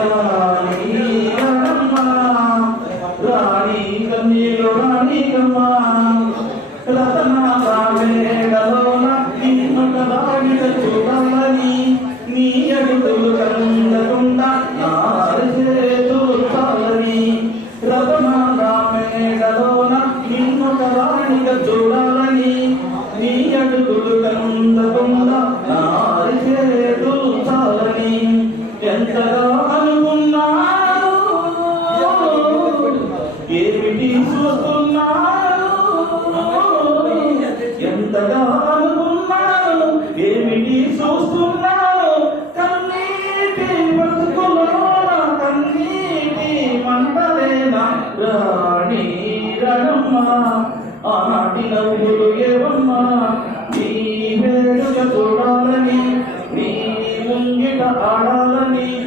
రాణి రణమ్మ రాణి కన్నీలు రాణి కమ్మ రతన సాగేడలోన నిన్ను కలాగిట చూడాలని నీ అడుగులు కందకుండా నారసేతులు చాలని రతన రామేడలోన నిన్ను కలాగిట చూడాలని నీ అడుగులు కందకుండా నారసేతులు చాలని ఎంతగా అనుకున్నాడు ఏమిటి చూస్తున్నాడు ఎంతగా అనుకున్నాడు ఏమిటి చూస్తున్నాడు కన్నీటి బతుకులోన కన్నీటి మంటలేనా రాణి రణమ్మ ఆనాటి నవ్వులు ఏవమ్మా నీ వేడుక చూడాలని నీ ముంగిట ఆడాలని